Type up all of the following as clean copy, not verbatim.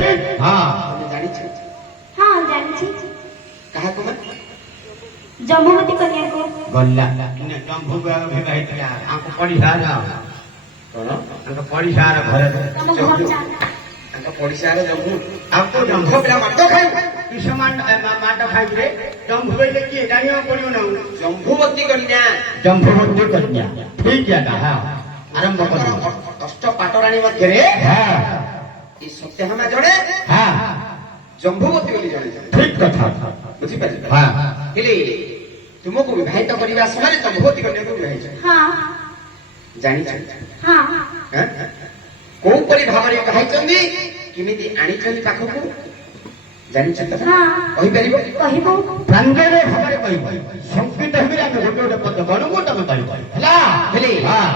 हाँ जानी हाँ जानछि कहा को मैं जम्बूवती कन्या को गल्ला जम्भू विवाहित आंको पड़िसार कौन आंको पड़िसार घर तम घर जा पड़िसा जम्बू आपको जम्भू पिला माटो खाई किसमान माट खाइबे जम्भू बेले की जानियो पड़ियो न जम्बूवती कन्या जम्भूवती कन्या ठीक है कहा आरंभ करो अष्ट पाटराणी मध्य रे हां ई सत्यहामा जणे हां जम्बूवती बोली जणे ठीक कथा बुझी पारे हां हेले तुमको विवाहित करबा समय जम्बूवती कन्या को विवाहित हाँ जानी हाँ को परि भाबरे कहिचंदी किमिति आनिचंदी पाखकु जानी छत हाँ कहि परिबो कहिबो प्रांजले भाबरे कहिबो संस्कृत हिरे हम गोटे गोटे पद गणको तमे कहिबो हला हेले हां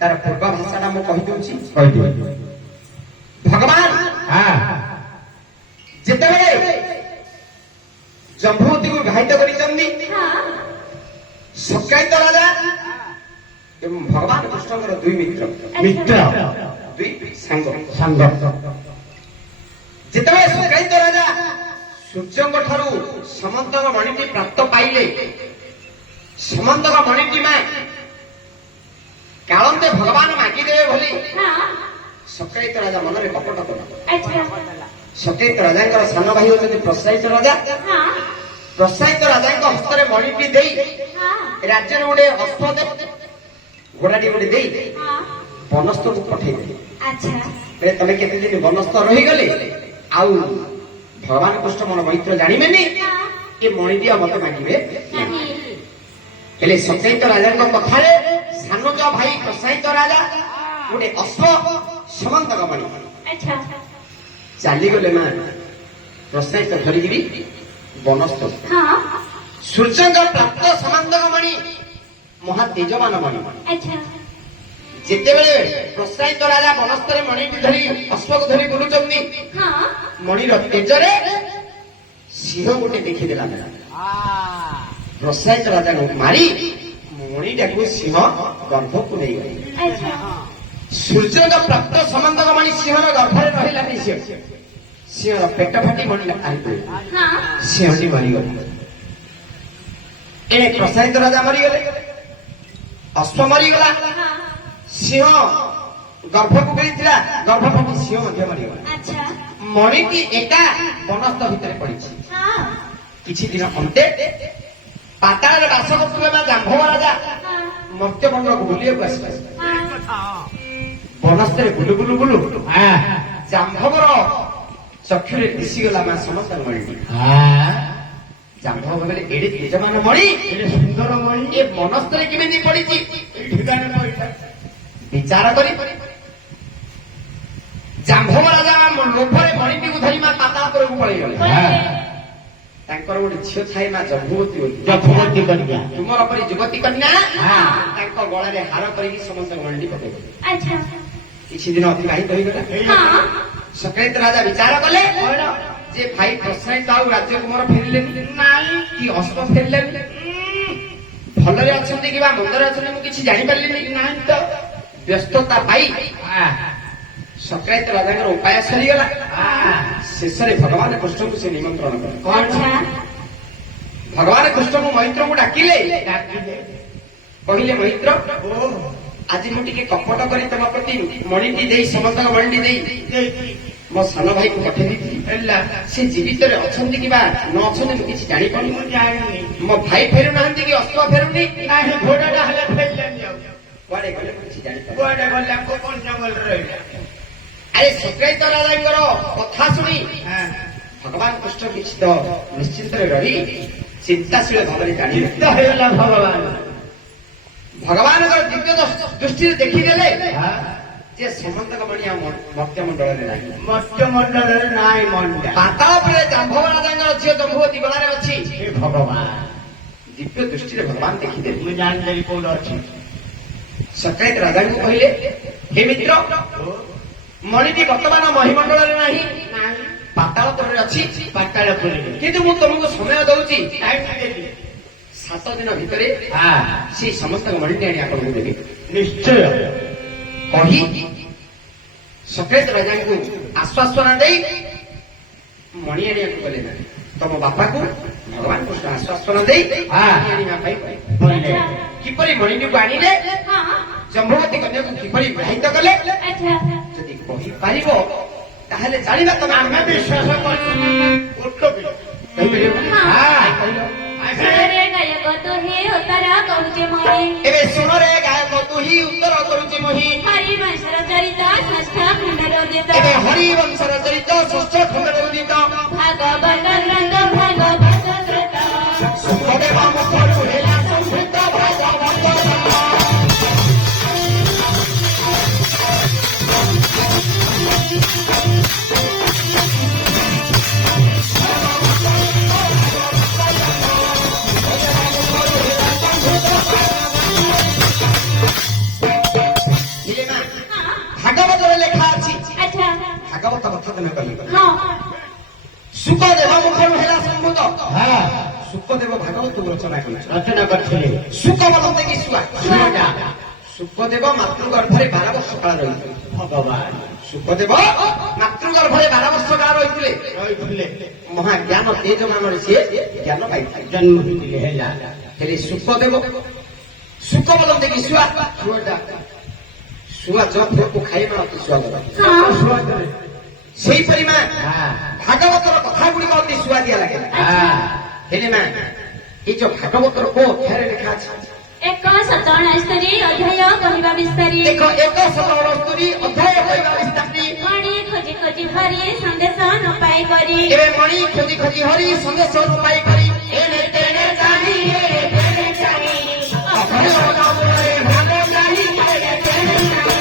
तार पूर्व भाषाटा मु कहि दउची कहि दियो भगवान हां जेतेबेले जम्बूवती को विवाहित करिचंदी हाँ सकायत राजा एवं भगवान कृष्णଙ୍କର ଦୁଇ ମିତ୍ର मित्र ଦୁଇ ସାଙ୍ଗ संग ଯେତେବେଳେ ସକାୟତ ରାଜା ସୂର୍ଯ୍ୟଙ୍କ ଠାରୁ ସମନ୍ତକ ମଣିଟି ପ୍ରାପ୍ତ ପାଇଲେ ସମନ୍ତକ ମଣିଟି ମା କାଳନ୍ତେ ଭଗବାନ ମାଗିଦେବେ ବୋଲି हाँ ସକାୟତ ରାଜା ମନରେ କପଟ କଲା अच्छा ସକାୟତ ରାଜାଙ୍କର ସାନ ଭାଇ ହେଉଛନ୍ତି ପ୍ରସାୟିତ ରାଜା हाँ ପ୍ରସାୟିତ ରାଜାଙ୍କ ହସ୍ତରେ ମଣିଟି ଦେଇ हाँ ରାଜ୍ୟରେ ଗୋଟେ ଅସ୍ତ୍ର ଘୋଡ଼ାଟି ଗୋଟେ ଦେଇ हाँ ବନସ୍ଥକୁ ପଠେଇଦେଲେ अच्छा ତମେ କେତେ ଦିନ ବନସ୍ଥ ରହିଗଲେ ଆଉ ଭଗବାନ କୃଷ୍ଣ ମୋର ମୈତ୍ର ଜାଣିବେନି हाँ ଏ ମଣିଟି ଆଉ ମତେ ମାଗିବେ नहीं ହେଲେ ସଚେତ ରାଜାଙ୍କ କଥାରେ ସାନଜ ଭାଇ ପ୍ରସାହିତ ରାଜା ଗୋଟେ ଅଶ୍ବ ସମନ୍ତକ ମଣି अच्छा ଚାଲିଗଲେ ମା ପ୍ରସାହିତ ଧରିକିରି ବନସ୍ଥ हाँ ସୂର୍ଯ୍ୟଙ୍କ ପ୍ରାପ୍ତ ସମନ୍ତକ ମଣି ମହା ତେଜମାନ ମଣି अच्छा ଯେତେବେଳେ ପ୍ରସାହିତ ରାଜା ବନସ୍ଥରେ ମଣିଟି ଧରି ଅଶ୍ୱକୁ ଧରି ବୁଲୁଛନ୍ତି हाँ ମଣିର ତେଜରେ ସିଂହ ଗୋଟେ ଦେଖିଦେଲା ପ୍ରସାହିତ ରାଜାକୁ ମାରି ମଣିଟାକୁ ସିଂହ ଗର୍ଭକୁ ନେଇଗଲେ अच्छा ସୂର୍ଯ୍ୟଙ୍କ ପ୍ରାପ୍ତ ସମନ୍ତକ ମଣି ସିଂହର ଗର୍ଭରେ ରହିଲାନି ସିଂହର ପେଟ ଫାଟି ମଣି ଆଣିଥିଲେ हाँ ସିଂହଟି ମରିଗଲେ ଏ ପ୍ରସାହିତ ରାଜା ମରିଗଲେ ଅଶ୍ବ ମରିଗଲା हाँ ସିଂହ ଗର୍ଭକୁ ମିଳିଥିଲା ଗର୍ଭ ଫାଟି ସିଂହ ମଧ୍ୟ ମରିଗଲା अच्छा ମଣିଟି ଏକା ବନସ୍ଥ ଭିତରେ ପଡିଛି हाँ କିଛି ଦିନ ଅନ୍ତେ ପାତାଳରେ ବାସ କରୁଥିବା ବା ଜାମ୍ଭବ ରାଜା हाँ ମର୍ତ୍ତ୍ୟମଣ୍ଡଳକୁ ବୁଲିବାକୁ ଆସିଲେ हाँ ବନସ୍ଥରେ ବୁଲୁ ବୁଲୁ ବୁଲୁ हां ଜାମ୍ଭବର ଚକ୍ଷୁରେ ଦିଶିଗଲା ମା ସମସ୍ତ ମଣି हां ଜାମ୍ଭବ ଭାବିଲେ ଏଡେ ତେଜମାନ ମଣି ଏଟେ ସୁନ୍ଦର ମଣି ଏ ବନସ୍ଥରେ କେମିତି ପଡିଛି ଠିକାଣା ପଇଲା ବିଚାର କରି ଜାମ୍ଭବ ରାଜା ଲୋଭରେ ମଣିଟିକୁ ଧରି ମା ପାତାଳ ତଳକୁ ପଳେଇଗଲେ ତାଙ୍କର ଗୋଟେ ଝିଅ ଥାଏ ମା ଜମ୍ଭୁବତୀ ବୋଲି ଜମ୍ଭୁବତୀ କନ୍ୟା ତୁମର ପରି ଯୁବତୀ କନ୍ୟା ହଁ। ତାଙ୍କ ଗଳାରେ ହାର କରିକି ସମସ୍ତ ମଣ୍ଡି ପକେଇଦେଲେ अच्छा କିଛି ଦିନ ଅତିବାହିତ ହୋଇଗଲା हाँ ସକାଳିତ ରାଜା ବିଚାର କଲେ ଯେ ଭାଇ ପ୍ରସାହିତ ଆଉ ରାଜ୍ୟକୁମାର ଫେରିଲେନି ନାଇଁ କି ଅସ୍ତ ଫେରିଲେନି ଭଲରେ ଅଛନ୍ତି କିମ୍ବା ମନ୍ଦରେ ଅଛନ୍ତି ମୁଁ କିଛି ଜାଣିପାରିଲିନି ନାହିଁ ତ ବ୍ୟସ୍ତତା ପାଇ ସକାଳିତ ରାଜାଙ୍କର ଉପାୟ ସରିଗଲା ଶେଷରେ ଭଗବାନ କୃଷ୍ଣଙ୍କୁ ସେ ନିମନ୍ତ୍ରଣ କଲେ अच्छा ଭଗବାନ କୃଷ୍ଣଙ୍କୁ ମୈତ୍ରଙ୍କୁ ଡାକିଲେ କହିଲେ ମୈତ୍ର ଆଜି ମୁଁ ଟିକେ କପଟ କରି ତମ ପ୍ରତି ମଣିଟି ଦେଇ ସମସ୍ତଙ୍କ ମଣିଟି ଦେଇ ମୋ ସାନ ଭାଇକୁ ପଠେଇ ଦେଇଥିଲି ହେଲା ସେ ଜୀବିତରେ ଅଛନ୍ତି କିମ୍ବା ନ ଅଛନ୍ତି ମୁଁ କିଛି ଜାଣିପାରୁନି ମୁଁ ଜାଣିନି ମୋ ଭାଇ ଫେରୁନାହାନ୍ତି କି ଅସ୍ତ୍ର ଫେରୁନି ନାହିଁ ଘୋଡ଼ାଟା ହେଲେ ଫେରିଲାନି ଆଉ କୁଆଡେ ଗଲେ ମୁଁ କିଛି ଜାଣିପାରୁନି କୁଆଡେ ଗଲେ କୋନ ଜଙ୍ଗଲରେ ରହିଲା ଆରେ ସକାଳିତ ରାଜାଙ୍କର କଥା ଶୁଣି ଭଗବାନ କୃଷ୍ଣ କିଛି ତ ନିଶ୍ଚିନ୍ତରେ ରହି ଚିନ୍ତାଶୀଳ ଭାବରେ ଜାଣିଲେ ହେଇଗଲା ଭଗବାନ ଭଗବାନଙ୍କର ଦିବ୍ୟ ଦୃଷ୍ଟିରେ ଦେଖିଦେଲେ ଯେ ସମନ୍ତକ ମଣି ଆଉ ମର୍ତ୍ତ୍ୟମଣ୍ଡଳରେ ନାହିଁ ମତ୍ସ୍ୟମଣ୍ଡଳରେ ନାଇଁ ମଣ୍ଡା ପାତାଳ ଉପରେ ଜାମ୍ଭବ ରାଜାଙ୍କର ଝିଅ ଜମ୍ଭୁବତୀ ଗଳାରେ ଅଛି ହେ ଭଗବାନ ଦିବ୍ୟ ଦୃଷ୍ଟିରେ ଭଗବାନ ଦେଖିଦେଲେ ମୁଁ ଜାଣିଦେଲି କୋଉଠି ଅଛି ସକାଳିତ ରାଜାଙ୍କୁ କହିଲେ ହେ ମିତ୍ର ମଣିଟି ବର୍ତ୍ତମାନ ମହିମଣ୍ଡଳରେ ନାହିଁ ପାତାଳ ପୁରରେ ଅଛି ପାତାଳପୁରୀରେ କିନ୍ତୁ ମୁଁ ତମକୁ ସମୟ ଦଉଛି ଟାଇମ୍ ଦେଲି 7 ଦିନ ଭିତରେ ହଁ ସେଇ ସମସ୍ତଙ୍କ ମଣିଟି ଆଣି ଆପଣଙ୍କୁ ଦେବି ନିଶ୍ଚୟ କହି ସକାଳିତ ରାଜାଙ୍କୁ ଆଶ୍ୱାସନା ଦେଇ ମଣି ଆଣିବାକୁ ଗଲେ ନା ତମ ବାପାକୁ ଭଗବାନ କୃଷ୍ଣ ଆଶ୍ୱାସନା ଦେଇ ମଣି ଆଣିବା ପାଇଁ କହିଲେ। କିପରି ମଣିଟିକୁ ଆଣିଲେ ହଁ ଜମ୍ବୁବତୀ କନ୍ୟାକୁ କିପରି ବିବାହିତ କଲେ ଆଚ୍ଛା ଯଦି କହିପାରିବ ତାହେଲେ ଜାଣିବା ତମେ ଆମେ ବିଶ୍ୱାସ କହିପାରିବ ରେ ଗାୟକ ତୁ ହି ଉତ୍ତର କହୁଛେ ମହି ଏବେ ଶୁଣରେ ଗାୟକ ତୁ ହିଁ ଉତ୍ତର କରୁଛି ମୁହିଁ ହରିବଂଶର ଚରିତ ଷଷ୍ଠ ଖଣ୍ଡର ଉଦିତ ଏବେ ହରିବଂଶର ଚରିତ ଷଷ୍ଠ ଖଣ୍ଡରେ ଉଦିତ ଭାଗବତ ଗ୍ରନ୍ଥ ଭାଗବତ ଗ୍ରନ୍ଥ ସୁଖଦେବ ମୁଖରୁ ହେଲା ସଂସ୍କୃତ ଭାଗବତ ଭାଗବତରେ ଲେଖା ଅଛି ଆଚ୍ଛା ଭାଗବତ କଥା ତମେ କହିବ ହଁ ସୁଖଦେବ ମୁଖରୁ ହେଲା ସଂସ୍କୃତ ସୁଖଦେବ ଭାଗବତ ରଚନା କରିଛନ୍ତି ରଚନା କରିଥିଲେ ସୁଖ ବୋଲନ୍ତି କି ଶୁଆ ଶୁଆଟା। ସୁଖଦେବ ମାତୃଗର୍ଭରେ 12 ବର୍ଷ କାଳ ରହିଥିଲେ ଭଗବାନ ସୁଖଦେବ ମାତୃଗର୍ଭରେ 12 ବର୍ଷ କାଳ ରହିଥିଲେ ରହିଥିଲେ ମହାଜ୍ଞାନ ତେଜମାନରେ ସିଏ ଜ୍ଞାନ ପାଇଥିଲେ ଜନ୍ମ ହେଇଥିଲେ ହେଲା ହେଲେ ସୁଖଦେବ ସୁଖ ବୋଲନ୍ତି କି ଶୁଆ ଛୁଆଟା ଶୁଆ ଜବକୁ ଖାଇବା ଅତି ସ୍ୱାଦ ହଁ ଛୁଆଟାରେ ସେଇପରି ମା ଭାଗବତର କଥା ଗୁଡିକ ଅତି ସୁଆଦିଆ ଲାଗେ ହେଲେ ମା ଏଇ ଯୋଉ ଭାଗବତର କୋଉ ଅଧ୍ୟାୟରେ ଲେଖା ଅଛି ଏକ ସତଣସ୍ତରୀ ଅଧ୍ୟାୟ କହିବା ବିସ୍ତାରୀ ଦେଖ 167 ଅଧ୍ୟାୟ କହିବା ବିସ୍ତାରି ମଣି ଖୋଜି ଖୋଜି ହରି ସନ୍ଦେଶ ନ ପାଇ କରି ଏବେ ମଣି ଖୋଜି ଖୋଜି ହରି ସନ୍ଦେଶ ପାଇ କରି ଏନେ ତେନେ ଜାଣି ଏନେ ତେନେ ଜାଣି ଅଭୟ ନାମରେ ଭାଗ ଜାଣି ଏନେ ତେନେ ଜାଣି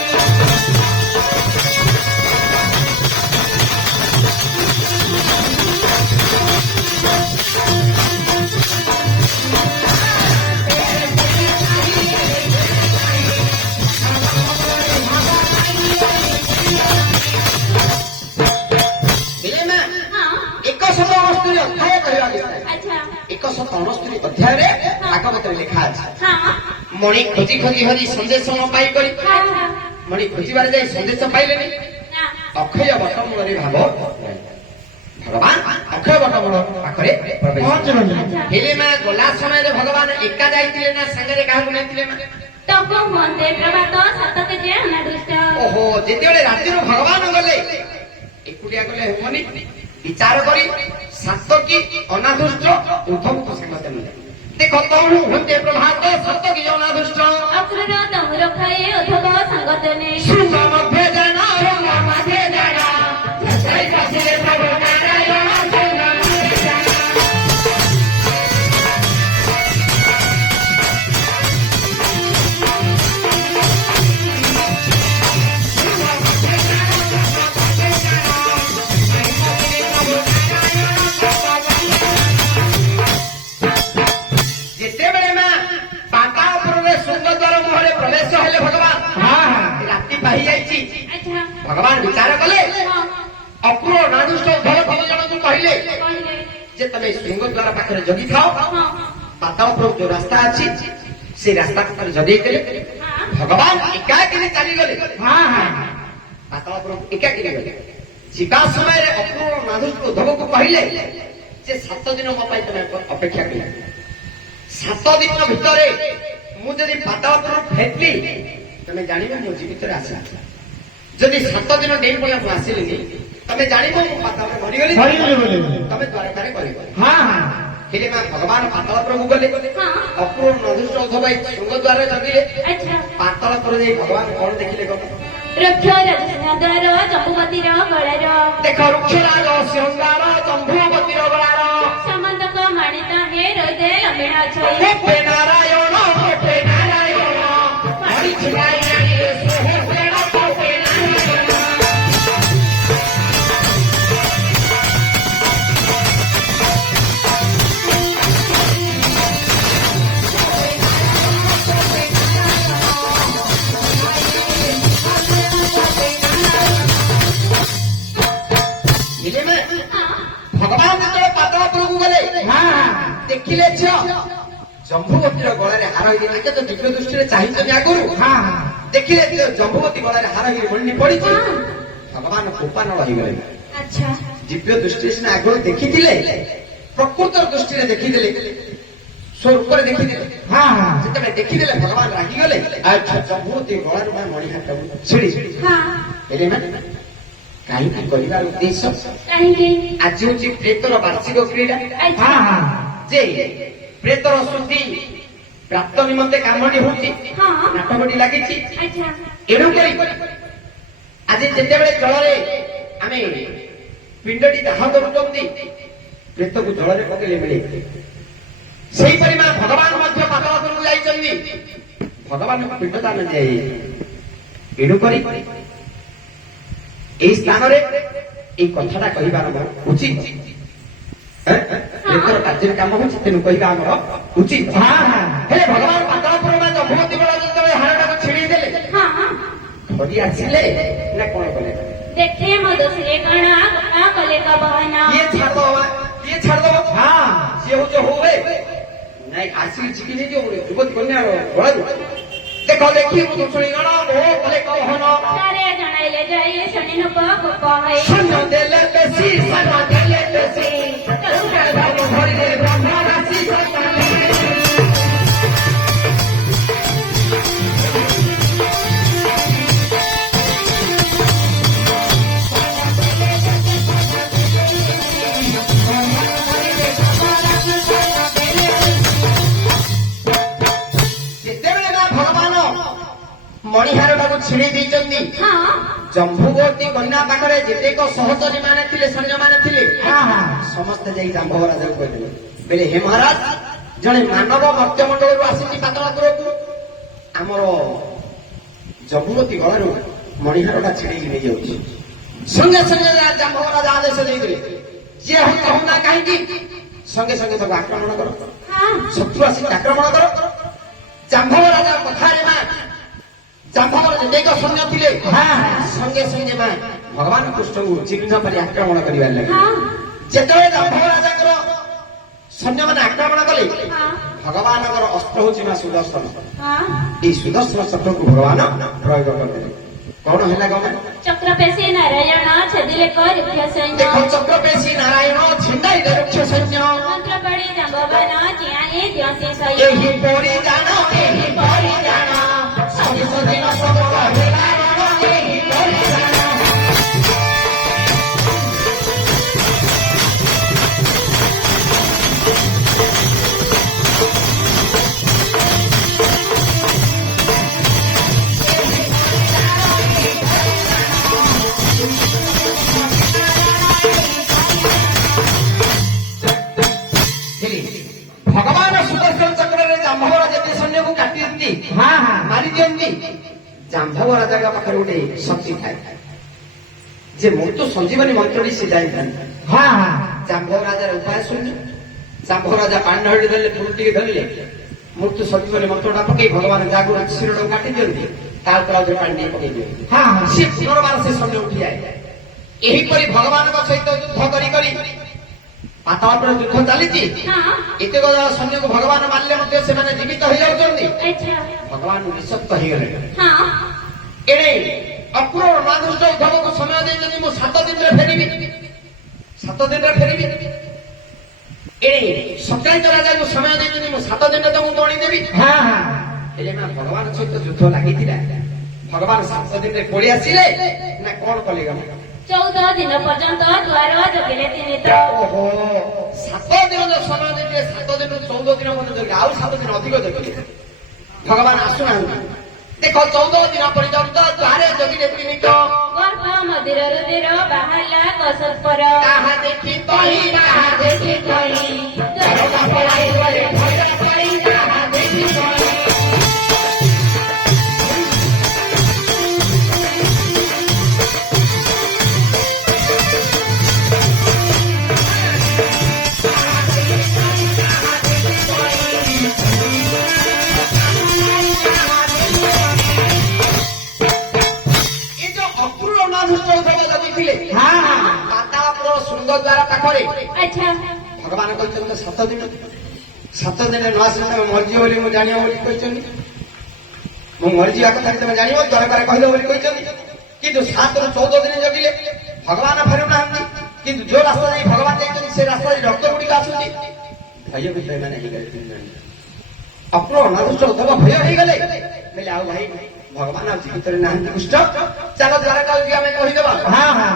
ହେଲେ ମା ହଁ 167 ଅଧ୍ୟାୟ କହିବା ବିସ୍ତାରି ଆଚ୍ଛା 167 ଅଧ୍ୟାୟରେ ଭାଗବତରେ ଲେଖା ଅଛି ହଁ ମଣି ଖୋଜି ଖୋଜି ହରି ସନ୍ଦେଶ ନ ପାଇ କରି ହଁ ମଣି ଖୋଜିବାରେ ଯାଇ ସନ୍ଦେଶ ପାଇଲେନି ନା ଅକ୍ଷୟ ବଟମୂଳରେ ଭାବ ଭଗବାନ ଅକ୍ଷୟ ବଟମୂଳ ପାଖରେ ପ୍ରବେଶ ପହଞ୍ଚିଲେ ଆଚ୍ଛା ହେଲେ ମା ଗଲା ସମୟରେ ଭଗବାନ ଏକା ଯାଇଥିଲେ ନା ସାଙ୍ଗରେ କାହାକୁ ନେଇଥିଲେ ମା ତପ ହୁଅନ୍ତେ ପ୍ରଭାତ ସାତ କେଜି ଅନାଦୃଷ୍ଟ ଓହୋ ଯେତେବେଳେ ରାତିରୁ ଭଗବାନ ଗଲେ ଏକୁଟିଆ ଗଲେ ହେବନି ବିଚାର କରି ସାତକି ଅନାଦୃଷ୍ଟ ଉଦ୍ଧବକୁ ସାଙ୍ଗରେ ନେଲେ ଦେଖ ତଣୁ ହୁଅନ୍ତେ ପ୍ରଭାତ ସାତକି ଅନାଦୃଷ୍ଟ ଅକ୍ରୂର ତମୁର ଖାଏ ଅଧବ ସଙ୍ଗତ ନେଇ ଶୃଙ୍ଗ ମଧ୍ୟ ଜାଣ ରଙ୍ଗ ମଧ୍ୟ ଜାଣ ଜୟ କାଶୀରେ ପ୍ରଭୁ ନାରାୟଣ ଶୃଙ୍ଗ ମଧ୍ୟ ଜାଣ ଯେତେବେଳେ ମା ପାତାଳପୁରରେ ଶୃଙ୍ଗଦ୍ୱାର ମୁହଁରେ ପ୍ରବେଶ ହେଲେ ଭଗବାନ ରାତି ପାହି ଯାଇଛି ଆଚ୍ଛା ଭଗବାନ ବିଚାର କଲେ ହଁ ଅକ୍ରୂର ନାଦୁଷ୍ଟ ଉଦ୍ଧବ 3 ଜଣଙ୍କୁ କହିଲେ କହିଲେ ଯେ ତମେ ସିଂହଦ୍ୱାର ପାଖରେ ଜଗିଥାଅ ହଁ ପାତାଳପୁର ଯୋଉ ରାସ୍ତା ଅଛି ସେ ରାସ୍ତା ପାଖରେ ଜଗେଇ ଦେଲେ ହଁ ଭଗବାନ ଏକାକିରି ଚାଲିଗଲେ ପାତାଳପୁର ଏକାକିରି ଗଲେ ଯିବା ସମୟରେ ଅକ୍ରୂର ନାଦୁଷ୍ଟ ଉଦ୍ଧବକୁ କହିଲେ ଯେ 7 ଦିନ ମୋ ପାଇଁ ତମେ ଅପେକ୍ଷା କର 7 ଦିନ ଭିତରେ ମୁଁ ଯଦି ପାତାଳପୁର ଫେରିଲି ତମେ ଜାଣିବ ମୋ ଜୀବିତରେ ଆସିଲା ଯଦି 7 ଦିନ ଡେରି ପଡ଼ିଲା ମୁଁ ଆସିଲିନି ତମେ ଜାଣିବ ମୁଁ ପାତାଳରେ ମରିଗଲି ତମେ ଦ୍ୱାରକାରେ କରିବ ହେଲେ ମା ଭଗବାନ ପାତାଳପୁରକୁ ଗଲେ ହଁ ଅକ୍ରୂର ନଦୁଷ୍ଟ ଉଦ୍ଧବ ଶୃଙ୍ଗଦ୍ୱାରରେ ଜଗିଲେ ଆଚ୍ଛା ପାତାଳପୁର ଯାଇ ଭଗବାନ କଣ ଦେଖିଲେ କହ ରକ୍ଷ ରାଜସିଂହଦ୍ୱାର ଜମ୍ବୁବତୀର ଗଳାର ଦେଖ ରୁକ୍ଷରାଜ ସିଂହାର ଜମ୍ଭୁବତୀର ଗଳାର ସମନ୍ତକ ମାଣିତ ହେ ରହିଦେ ଲମ୍ବିଣ ଛଇ କୋପେ ନାରାୟଣ ହରି ଛିଡ଼ାଇ ଆଣିଲେ ସୁହେବେଣ କୋପେ ନାରାୟଣ ହେଲେ ମା ଭଗବାନ ଯେତେବେଳେ ପାତାଳପୁରକୁ ଗଲେ ଦେଖିଲେ ଝିଅ ଜମ୍ଭୁବତୀର ଗଳାରେ ହାର ହେଇକି ତାକେ ତ ଦିବ୍ୟ ଦୃଷ୍ଟିରେ ଚାହିଁଛନ୍ତି ଆଗରୁ ଦେଖିଲେ ଜମ୍ଭୁବତୀ ଗଳାରେ ହାର ହେଇକି ମଣ୍ଡି ପଡିଛି ଭଗବାନ କୋପାନ ରହିଗଲେ। अच्छा ଦିବ୍ୟ ଦୃଷ୍ଟିରେ ସିନା ଆଗରୁ ଦେଖିଥିଲେ, ପ୍ରକୃତ ଦୃଷ୍ଟିରେ ଦେଖିଦେଲେ, ସ୍ୱରୂପରେ ଦେଖିଦେଲେ। हाँ हाँ ଯେତେବେଳେ ଦେଖିଦେଲେ ଭଗବାନ ରାଗିଗଲେ। अच्छा ଜମ୍ଭୂତି ଗଳାରୁ ମଣିହାରଟାକୁ ଛିଡ଼ି हाँ ହେଲେ ମାନେ କାହିଁକି କରିବାର ଉଦ୍ଦେଶ୍ୟ? कहेंगे ଆଜି ହଉଛି ପ୍ରେତର ବାର୍ଷିକ କ୍ରୀଡ଼ା। अच्छा हाँ हाँ ଯେ ପ୍ରେତର ଶୁଦ୍ଧି ପ୍ରାପ୍ତ ନିମନ୍ତେ କାମଟି ହଉଛି, हाँ ନାଟକଟି ଲାଗିଛି। अच्छा ଏଣୁକରି ଆଜି ଯେତେବେଳେ ଜଳରେ ଆମେ ପିଣ୍ଡଟି ଦାହ କରୁଛନ୍ତି, ପ୍ରେତକୁ ଜଳରେ ପକେଇଲେ ମିଳେ। ସେହିପରି ମା ଭଗବାନ ମଧ୍ୟ ପାତାଳପୁରକୁ ଯାଇଛନ୍ତି, ଭଗବାନଙ୍କୁ ପିଣ୍ଡ ଦାନ ଦିଆଯାଏ। ଏଣୁକରି এই ସ୍ଥାନରେ এই କଥାଟା କହିବା ଆମର ଉଚିତ। ପ୍ରେତର କାର୍ଯ୍ୟରେ କାମ ହଉଛି, ତେଣୁ କହିବା ଆମର ଉଚିତ। हाँ हाँ ହେଲେ ଭଗବାନ ପାତାଳପୁର ମା ଜମ୍ଭୂତି ବେଳ ଯେତେବେଳେ ହାରଟାକୁ ଛିଡେଇ ଦେଲେ, हाँ ଧରି ଆସିଲେ ନା କଣ କଲେ? देखते मधुश्री गणा गणा कले का बहना କିଏ ଛାଡିଦବ ମା? କିଏ ଛାଡିଦବ? हाँ ସିଏ ହଉଛି ହଉ ହେ ନାଇଁ ଆସିକି ଝିକି ନେଇଯିବ ଯୁବତୀ କନ୍ୟା ଘରକୁ। ଦେଖ ଦେଖି ମୁଁ ଶୁଣି ଗଣ ମୋ କଲେ କହନ सारे जणाइले जाई शनि न कहे ସୈନ୍ୟ ଦେଲେ ବେଶୀ, ସୈନ୍ୟ ଦେଲେ ବେଶୀ, ଧରିଲେ ବ୍ରହ୍ମ ରାଶି। ଯେତେବେଳେ ନା ଭଗବାନ ମଣିହାରଟାକୁ ଛିଡେଇ ଦେଇଛନ୍ତି, हाँ ଜମ୍ଭୁବତୀ କନ୍ୟା ପାଖରେ ଯେତେକ ସହଚରୀ ମାନେ ଥିଲେ, ସୈନ୍ୟମାନେ ଥିଲେ, हाँ हाँ ସମସ୍ତେ ଯାଇ ଜାମ୍ବବ ରାଜାକୁ କହିଥିଲେ, ବେଲେ ହେ ମହାରାଜ, ଜଣେ ମାନବ ମର୍ତ୍ତ୍ୟମଣ୍ଡଳରୁ ଆସିଛି ପାତାଳପୁରକୁ, ଆମର ଜମ୍ଭୁବତୀ ଗଳାରୁ ମଣିହାରଟା ଛିଡେଇକି ନେଇଯାଉଛି। ସଙ୍ଗେ ସଙ୍ଗେ ଜାମ୍ବବ ରାଜା ଆଦେଶ ଦେଇଥିଲେ, ଯିଏ ହଉ କହୁନା କାହିଁକି ସଙ୍ଗେ ସଙ୍ଗେ ତାକୁ ଆକ୍ରମଣ କର, हाँ ଶତ୍ରୁ ଆସିକି ଆକ୍ରମଣ କର। ଜାମ୍ବବ ରାଜା କଥାରେ ମା ଜାମ୍ବବର ଯେତେକ ସୈନ୍ୟ ଥିଲେ, ସଙ୍ଗେ ସଙ୍ଗେ ମା ଭଗବାନ କୃଷ୍ଣଙ୍କୁ ଚିହ୍ନ କରି ଆକ୍ରମଣ କରିବାର ଲାଗେ। हाँ ଯେତେବେଳେ ଜାମ୍ବବ ରାଜାଙ୍କର ସୈନ୍ୟମାନେ ଆକ୍ରମଣ କଲେ, हाँ ଭଗବାନଙ୍କର ଅସ୍ତ୍ର ହଉଛି ମା ସୁଦର୍ଶନ। हाँ ଏଇ ସୁଦର୍ଶନ ଚକ୍ରକୁ ଭଗବାନ ପ୍ରୟୋଗ କରିଦେଲେ। କଣ ହେଲା ଗମା? चक्र पे से नारायण छदिले कर सैन्य ଦେଖ ଚକ୍ରପେଶୀ ନାରାୟଣ ଛିଣ୍ଡାଇଲେ ରୁକ୍ଷ ସୈନ୍ୟ। मंत्र पड़ी जंगवन जियाए द्योसी सई ଏହି ପରି ଜାଣ, ଏହି ପରି ଜାଣ, ସବିଷ ଦିନ ସବଳ ହେଲା ରଣ, ଏହି ପରି ଜାଣ। ଭଗବାନ ସୁଦର୍ଶନ ଚକ୍ରରେ ଜାମ୍ବବ ଯେତେ ସୈନ୍ୟକୁ କାଟି ଦିଅନ୍ତି, हाँ हाँ ମାରି ଦିଅନ୍ତି, ଜାମ୍ବବ ରାଜାଙ୍କ ପାଖରେ ଗୋଟେ ଶକ୍ତି ଥାଏ, ଯେ ମୃତ୍ୟୁ ସଞ୍ଜୀବନୀ ମନ୍ତ୍ରଟି ସେ ଜାଣିଥାନ୍ତି। हाँ हाँ ଜାମ୍ବବ ରାଜାର ଉପାୟ ଶୁଣି ଜାମ୍ବବ ରାଜା ପାଣି ଢଳି ଧରିଲେ, ଫୁଲ ଟିକେ ଧରିଲେ, ମୃତ୍ୟୁ ସଞ୍ଜୀବନୀ ମନ୍ତ୍ରଟା ପକେଇ ଭଗବାନ ଯାହାକୁ ଶିରଟାକୁ କାଟି ଦିଅନ୍ତି, ତା ଉପରେ ଆଉ ପାଣି ଟିକେ ପକେଇ ଦିଅନ୍ତି। हाँ हाँ ସିଏ ପୁନର୍ବାର ସେ ସୈନ୍ୟ ଉଠିଯାଏ। ଏହିପରି ଭଗବାନଙ୍କ ସହିତ ଯୁଦ୍ଧ କରି କରି ପାତାଳପୁର ଯୁଦ୍ଧ ଚାଲିଛି। हाँ ଏତେକ ସୈନ୍ୟକୁ ଭଗବାନ ମାରିଲେ ମଧ୍ୟ ସେମାନେ ଜୀବିତ ହେଇଯାଉଛନ୍ତି। अच्छा ଭଗବାନ ନିଃଶବ୍ଦ ହେଇଗଲେ। हाँ ଏଣେ ଅକ୍ରୁର ଅନାଦୃଷ୍ଟ ଉଦ୍ଧବକୁ ସମୟ ଦେଇଛନ୍ତି, ମୁଁ 7 ଦିନରେ ଫେରିବି, 7 ଦିନରେ ଫେରିବି। ଏଣେ ସତ୍ରାଜିତ ରାଜାକୁ ସମୟ ଦେଇଛନ୍ତି, ମୁଁ 7 ଦିନରେ ତମକୁ ମଣି ଦେବି। हाँ हाँ ହେଲେ ନା ଭଗବାନ ସହିତ ଯୁଦ୍ଧ ଲାଗିଥିଲା, ଭଗବାନ 7 ଦିନରେ ପଳେଇ ଆସିଲେ ନା କଣ କଲେ ଗମ? 14 दिन पर्यंत द्वार जगिले तिनी त ଓହୋ, 7 ଦିନ ଯୋଉ ସମୟ ଦେଇଥିଲେ, 7 ଦିନରୁ 14 ଦିନ ପର୍ଯ୍ୟନ୍ତ ଜଗିଲେ, ଆଉ 7 ଦିନ ଅଧିକ ଜଗିଲେ। ଭଗବାନ ଆସୁନାହାନ୍ତି। ଦେଖ 14 ଦିନ ପର୍ଯ୍ୟନ୍ତ ଦ୍ୱାରେ ଜଗିଲେ ତିନି ତ, गर्भ मदिर रुदिर बाहला कसत पर ତାହା ଦେଖି କହି, ତାହା ଦେଖି କହି, ଦରଗା ପଳାଇ ଗଲେ ଭୟ କରି, ତାହା ଦେଖି କହି। ଏ ଯୋଉ ଅକ୍ରୁର ଅନାଦୃଷ୍ଟ ଉଦ୍ଧବ ଜଗିଥିଲେ, हाँ हाँ ପାତାଳପୁର ସୁନ୍ଦର ଦ୍ୱାର ପାଖରେ अच्छा ଭଗବାନ କହିଛନ୍ତି 7 ଦିନ, 7 ଦିନରେ ନ ଆସିଲେ ତମେ ମରିଯିବ ବୋଲି ମୁଁ ଜାଣିବ ବୋଲି କହିଛନ୍ତି। ମୁଁ ମରିଯିବା କଥା ତମେ ଜାଣିବ, ଦରକାର କହିବ ବୋଲି କହିଛନ୍ତି। କିନ୍ତୁ 7 ରୁ 14 ଦିନ ଜଗିଲେ ଭଗବାନ ଫେରୁନାହାନ୍ତି। କିନ୍ତୁ ଯୋଉ ରାସ୍ତା ଦେଇ ଭଗବାନ ଯାଇଛନ୍ତି ସେ ରାସ୍ତାରେ ରକ୍ତ ଗୁଡିକ ଆସୁଛି। ଭୟଭୀତ ଏମାନେ ହେଇଗଲେ 3 ଜଣ। ଅପ୍ର ଅନାଦୃଷ୍ଟ ଉଦ୍ଧବ ଭୟ ହେଇଗଲେ। କହିଲେ ଆଉ ଭାଇ ଭଗବାନ ଆଉ ଜୀବିତରେ ନାହାନ୍ତି କୃଷ୍ଣ, ଚାଲ ଦ୍ୱାରକାକୁ ଯିବା ଆମେ କହିଦେବା। ହଁ ହଁ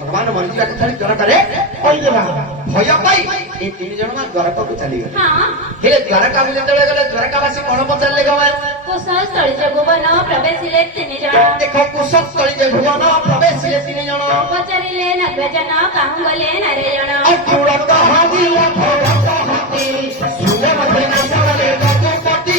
ଭଗବାନ ମରିଯିବା କଥା ଦ୍ୱାରକାରେ କହିଦେବା। ଭୟ ପାଇ ଏ 3 ଜଣ ଦ୍ୱାରକାକୁ ଚାଲିଗଲେ। ହଁ ହେଲେ ଦ୍ୱାରକାକୁ ଯେତେବେଳେ ଗଲେ ଦ୍ୱାରକାବାସୀ କଣ ପଚାରିଲେ ଗମାନ? କୁଶସ୍ଥଳୀ ଭୁବନ ପ୍ରବେଶିଲେ 3 ଜଣ। ଦେଖ କୁଶସ୍ଥଳୀ ଯେ ଭୁବନ ପ୍ରବେଶିଲେ 3 ଜଣ। ପଚାରିଲେ ନବ୍ୟଜନ କାହୁଁ ଗଲେ ନାରେ ଜଣ। ଅପୁରତ ହାଦିଲା ଭରତ ହାତି ସୁଲେ ମତେ ନାଚଲେ ରଘୁପତି।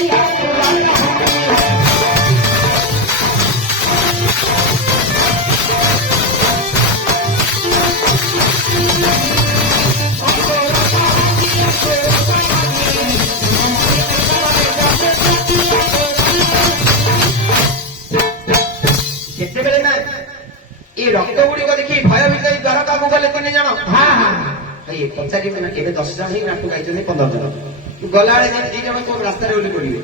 ଯେତେବେଳେ ନା ଏ ରକ୍ତ ଗୁଡିକ ଦେଖି ଭୟଭୀତ ହେଇ ଦ୍ୱାରକାକୁ ଗଲେ 3 ଜଣ। ଭାଇ ପଚାରିବେ ନା କେବେ 10 ଜଣ ହିଁ ନାଟୁ ଗାଇଛନ୍ତି 15 ଜଣ ଗଲାବେଳେ 2 ଜଣ କୋଉ ରାସ୍ତାରେ ଓହ୍ଲି ପଡିବେ।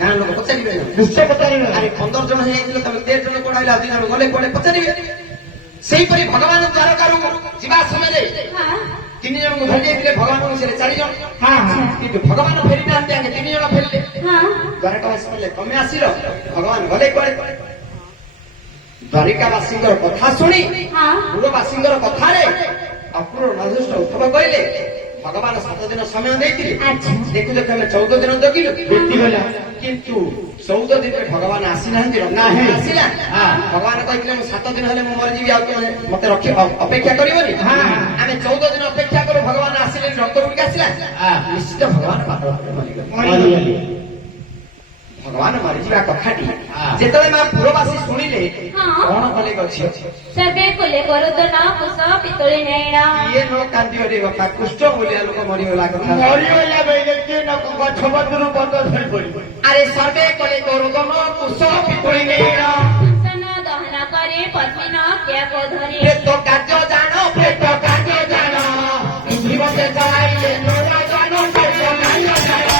ଗାଁ ଲୋକ ପଚାରିବେ ନିଶ୍ଚୟ ପଚାରିବେ। ଆରେ 15 ଜଣ ହେଇଯାଇଥିଲେ ତମେ 13 ଜଣ କୋଡା ହେଲେ 2 ଜଣ ଗଲେ କୁଆଡେ ପଚାରିବେ। ସେଇପରି ଭଗବାନ ଦ୍ୱାରକାରୁ ଯିବା ସମୟରେ ହଁ 3 ଜଣଙ୍କୁ ଧରି ଯାଇଥିଲେ ଭଗବାନଙ୍କୁ ସେ 4 ଜଣ। କିନ୍ତୁ ଭଗବାନ ଫେରି ନାହାନ୍ତି ଆଗେ 3 ଜଣ ଫେରିଲେ। ହଁ ଦ୍ୱାରକାବାସୀ କହିଲେ ତମେ ଆସିଲ ଭଗବାନ ଗଲେ କୁଆଡେ? ଦ୍ୱାରିକାବାସୀଙ୍କର କଥା ଶୁଣି ହଁ ପୁରବାସୀଙ୍କର କଥାରେ ଅକ୍ରୂର ନଧୁଷ୍ଟ ଉଦ୍ଧବ କହିଲେ ଭଗବାନ 7 ଦିନ ସମୟ ଦେଇଥିଲେ। ଆଚ୍ଛା। ଦେଖୁ ଦେଖୁ ଆମେ 14 ଦିନ ଜଗିଲୁ ବିତିଗଲା। କିନ୍ତୁ 14 ଦିନରେ ଭଗବାନ ଆସିନାହାନ୍ତି। ନାହିଁ। ଆସିଲା ଭଗବାନ କହିଥିଲେ ମୁଁ 7 ଦିନ ହେଲେ ମୁଁ ମରିଯିବି ଆଉ ତମେ ମତେ ଅପେକ୍ଷା କରିବନି। ଆମେ 14 ଦିନ ଅପେକ୍ଷା କରୁ ଭଗବାନ ଆସିଲେ ରକ୍ତ ଗୁଡିକ ଆସିଲା। ନିଶ୍ଚିତ ଭଗବାନ ବାଟରେ ମରିଗଲେ। ଭଗବାନ ମରିଯିବା କଥାଟି ଯେତେବେଳେ ମା ପୁରବାସୀ ଶୁଣିଲେ ହଁ। କଣ କଲେ ଗଛି ସର୍ବେ କୁଲେ କରୁଦନ କୁଶ ପିତୁଳି ନେଣ। ଇଏ ନ କାନ୍ଦିବରେ କଥା କୃଷ୍ଣ ଭଳିଆ ଲୋକ ମରିଗଲା କଥା। ମରିଗଲା ବେଲେ କିଏ ନା ଗଛ ବଦରୁ ବଦ ଧରି ପଡିବ। ଆରେ ସର୍ବେ କଲେ କରୁଦନ କୁଶ ପିତୁଳି ନେଣ। ସନ ଦହନ କରି ପତ୍ନୀନ କ୍ୟାପ ଧରି। ପ୍ରେତ କାର୍ଯ୍ୟ ଜାଣ ପ୍ରେତ କାର୍ଯ୍ୟ ଜାଣ ଜୀବତେ ଚାଇଲେ ନୋର ଜାଣ ପ୍ରେତ କାର୍ଯ୍ୟ ଜାଣ।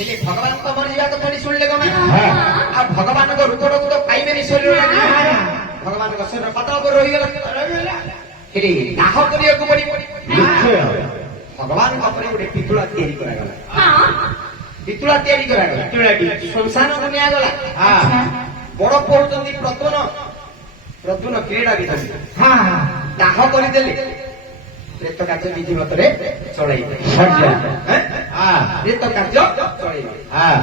ହେଲେ ଭଗବାନ ତ ମରିଯିବା କଥାଟି ଶୁଣିଲେ କଣ? ଆଉ ଭଗବାନଙ୍କ ରୂପଟାକୁ ତ ପାଇବେନି ଶରୀର। ଭଗବାନଙ୍କ ଶରୀର ପାତଳ ଉପରେ ରହିଗଲା। ସେଠି ଦାହ କରିବାକୁ ପଡିବ। ଭଗବାନଙ୍କ ଉପରେ ଗୋଟେ ପିତୁଳା ତିଆରି କରାଗଲା। ହଁ ପିତୁଳା ତିଆରି କରାଗଲା। ଶ୍ମଶାନକୁ ନିଆଗଲା। ବଡ ପୁଅ ହଉଛନ୍ତି ପ୍ରଦ୍ୟୁମ୍ନ କ୍ରୀଡା ବିଧାନ। ଦାହ କରିଦେଲେ ପ୍ରେତ କାର୍ଯ୍ୟ ବିଧି ମତରେ ଚଳେଇବେ। ପ୍ରେତ କାର୍ଯ୍ୟ ଚଳେଇବେ।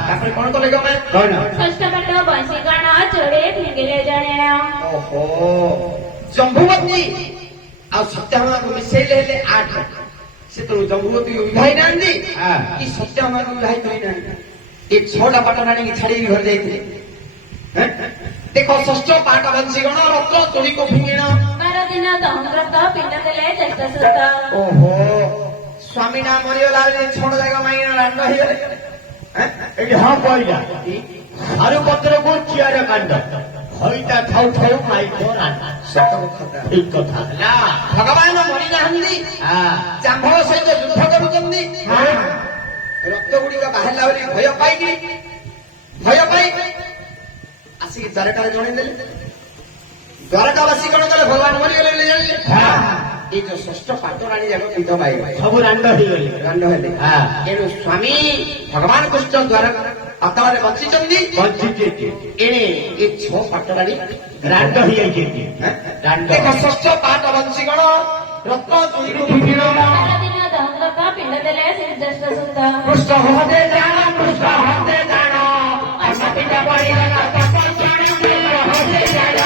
ତାପରେ କଣ କଲେ ଗମେ? ଷଷ୍ଠ ପାଟ ବଂଶୀ ଗଣ ଚୋଡେ ଫିଙ୍ଗିଲେ ଜଣେଣ। ଓହୋ ଜମ୍ବୁବତୀ ଆଉ ସତ୍ୟଭାମାକୁ ମିଶେଇଲେ ହେଲେ 8। ସେତେବେଳେ ଜମ୍ବୁବତୀ ବିବାହି ନାହାନ୍ତି କି ସତ୍ୟଭାମାକୁ ବିବାହିତ ହେଇନାହାନ୍ତି। ଏ 6ଟା ପାଟ ଆଣିକି ଛାଡିକି ଘରେ ଯାଇଥିଲେ। ଦେଖ ଷଷ୍ଠ ପାଟ ବଂଶୀ ଗଣ ରତ୍ନ ଚୋରିକୁ ଫିଙ୍ଗିଣ। 12 ଦିନ ଦହଙ୍ଗ୍ରତ ପିଣ୍ଡ ଦେଲେ ଜ୍ୟେଷ୍ଠ ସୁତ। ଓହୋ ସ୍ୱାମୀ ନା ମରିଗଲା ବେଳେ 6 ଜାଗା ମାଇନା ରାଣ୍ଡ ହେଇଗଲେ। ଏଠି ହଁ କହିଲା ସାରୁ ପତ୍ରକୁ ଚିଆର କାଣ୍ଡ ହଇତା ଥାଉ ଥାଉ ମାଇକ ରାଣ୍ଡା। ସତ କଥା। ଠିକ କଥା ହେଲା। ଭଗବାନ ମରିନାହାନ୍ତି। ଜାମ୍ଭଳ ସହିତ ଯୁଦ୍ଧ କରୁଛନ୍ତି। ରକ୍ତ ଗୁଡିକ ବାହାରିଲା ବୋଲି ଭୟ ପାଇ ଆସିକି ଦ୍ୱାରକାରେ ଜଣେଇଦେଲେ। ଦ୍ୱାରକାବାସୀ କଣ କଲେ? ଭଗବାନ ମରିଗଲେ ବୋଲି ଜାଣିଲେ। ଏଇ ଯୋଉ ଷଷ୍ଠ ପାଟ ରାଣୀ ଯାକ ପିଣ୍ଡ ପାଇବେ ସବୁ ରାଣ୍ଡ ହେଇଗଲେ। ରାଣ୍ଡ ହେଲେ। ଏଣୁ ସ୍ୱାମୀ ଭଗବାନ କୃଷ୍ଣ ପାତାଳରେ ବଞ୍ଚିଛନ୍ତି। ଏଣେ ଏ 6 ପାଟ ରାଣୀ ରାଣ୍ଡ ହେଇଯାଇଛନ୍ତି। ଦେଖ ଷଷ୍ଠ ପାଟ ବଂଶୀ ଗଣ ରତ୍ନ ଚୋରିକୁ ଫିଙ୍ଗିଣ। 12 ଦିନ ଦହଙ୍ଗ୍ରତ ପିଣ୍ଡ ଦେଲେ ଜ୍ୟେଷ୍ଠ ସୁତ। କୃଷ୍ଣ ହତେ ଜାଣ କୃଷ୍ଣ ହତେ ଜାଣ ଅର୍ଣ୍ଣପିଣ୍ଡ ପଡ଼ିଗଲା ତପ ଜାଣି କୃଷ୍ଣ ହତେ ଜାଣ।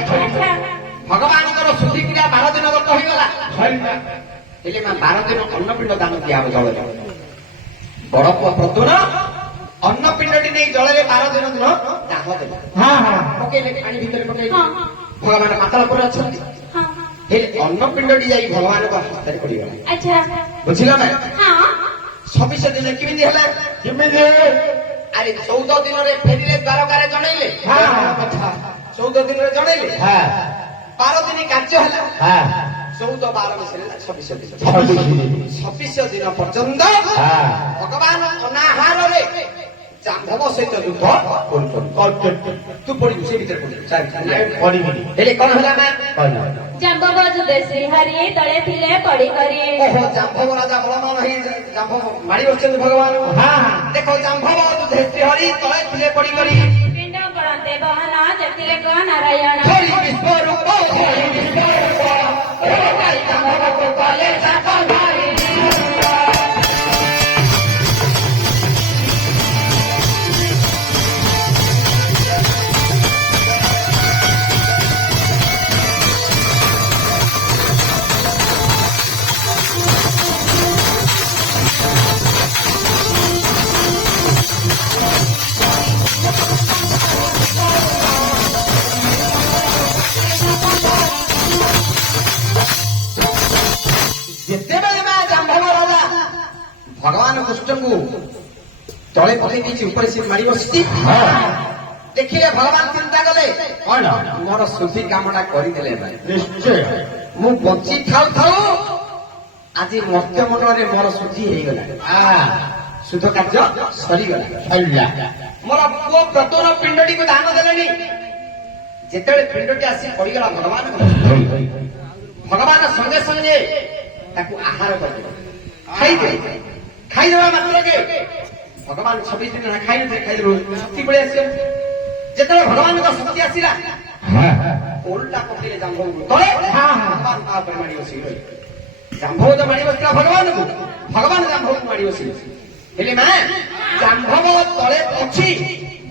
ଆଚ୍ଛା ଭଗବାନଙ୍କର ଶୁଦ୍ଧି କ୍ରିୟା 12 ଦିନ ଗତ ହୋଇଗଲା। ସରିଲା। ହେଲେ ମା 12 ଦିନ ଅନ୍ନପିଣ୍ଡ ଦାନ ଦିଆହବ ଜଳରେ। ବଡ ପୁଅ ପ୍ରଦ୍ୟୁମ୍ନ ଅନ୍ନପିଣ୍ଡଟି ନେଇ ଜଳରେ 12 ଦିନ ଦାହ ଦେଲେ। ହଁ ହଁ ପକେଇଲେ ପାଣି ଭିତରେ ପକେଇଲେ। ହଁ ଭଗବାନ ପାତାଳ ଉପରେ ଅଛନ୍ତି। ହଁ ହେଲେ ଅନ୍ନପିଣ୍ଡଟି ଯାଇ ଭଗବାନଙ୍କ ହସ୍ତରେ ପଡିଗଲା। ଆଚ୍ଛା ବୁଝିଲ ନା? ହଁ 26 ଦିନ କେମିତି ହେଲା? କେମିତି? ଆରେ 14 ଦିନରେ ଫେରିଲେ ଦ୍ୱାରକାରେ ଜଣେଇଲେ। ହଁ ହଁ କଥା। 14 ଦିନରେ ଜଣେଇଲେ। ହଁ 12 ଦିନ କାର୍ଯ୍ୟ ହେଲା। ହଁ 14 12 ମିଶିଲେ 26 ଦିନ। 26 ଦିନ ପର୍ଯ୍ୟନ୍ତ ହଁ ଭଗବାନ ଅନାହାରରେ ଜାମ୍ଭବ ସହିତ ଯୁଦ୍ଧ କରୁଛନ୍ତି। ତୁ ପଡିବୁ ସେ ଭିତରେ ପଡ଼ିବିନି। ହେଲେ କଣ ହେଲା ମା? ଜାମ୍ବବ ଯୁଦେ ଶ୍ରୀହରି ତଳେ ଥିଲେ ପଡି କରି ଓହୋ ଜାମ୍ଭବ ରାଜା ବଳବାନ ହେଇ ଜାମ୍ଭବ ମାରି ବସିଛନ୍ତି ଭଗବାନ। ହଁ ହଁ ଦେଖ ଜାମ୍ଭବ ଯୁଦ୍ଧେ ଶ୍ରୀହରି ତଳେ ଥିଲେ ପଡି କରି ପିଣ୍ଡ ପଡ଼ନ୍ତେ ବହନ ଜତିଲେ କ ନାରାୟଣ ହରି ବିଶ୍ୱରୂପ ହରି ବିଶ୍ୱରୂପ ହରି ଜାମ୍ଭବକୁ କଲେ ସାତ ଭାଇ। ଯେତେବେଳେ ମା ଜାମ୍ଭବ ରାଜା ଭଗବାନ କୃଷ୍ଣଙ୍କୁ ତଳେ ପକେଇ ଦେଇଛି ଉପରେ ସେ ମାରି ବସିଛି। ଦେଖିଲେ ଭଗବାନ ଚିନ୍ତା କଲେ କଣ? ମୋର ଶୁଦ୍ଧି କାମଟା କରିଦେଲେ ମା। ନିଶ୍ଚୟ। ମୁଁ ବଞ୍ଚି ଥାଉ ଥାଉ ଆଜି ମର୍ତ୍ତ୍ୟମଣ୍ଡଳରେ ମୋର ଶୁଦ୍ଧି ହେଇଗଲା। ଶୁଦ୍ଧ କାର୍ଯ୍ୟ ସରିଗଲା। ସରିଲା। ମୋର ପୁଅ ପ୍ରଦ୍ୟୁମ୍ନ ପିଣ୍ଡଟିକୁ ଦାନ ଦେଲେନି। ଯେତେବେଳେ ପିଣ୍ଡଟି ଆସି ପଡିଗଲା ଭଗବାନ ସଙ୍ଗେ ସଙ୍ଗେ ତାକୁ ଆହାର କରିଦେଲେ। ଖାଇଦେଲେ। ଖାଇଦେବା ମାତ୍ରକେ ଭଗବାନ 26 ଦିନ ଖାଇନଥିଲେ ଖାଇଦେଲୁ ଶକ୍ତି ପଳେଇ ଆସିବ। ଯେତେବେଳେ ଭଗବାନଙ୍କ ଶକ୍ତି ଆସିଲା ଓଲଟା ପକେଇଲେ ଜାମ୍ଭବକୁ ତଳେ। ଭଗବାନ ତା ଉପରେ ମାଡ଼ି ବସିକି ରହିଲେ। ଜାମ୍ଭବ ତ ମାଡ଼ି ବସିଥିଲା ଭଗବାନକୁ, ଭଗବାନ ଜାମ୍ଭବକୁ ମାଡ଼ି ବସିଲେ। ହେଲେ ମା ଜାମ୍ଭବ ତଳେ ଅଛି,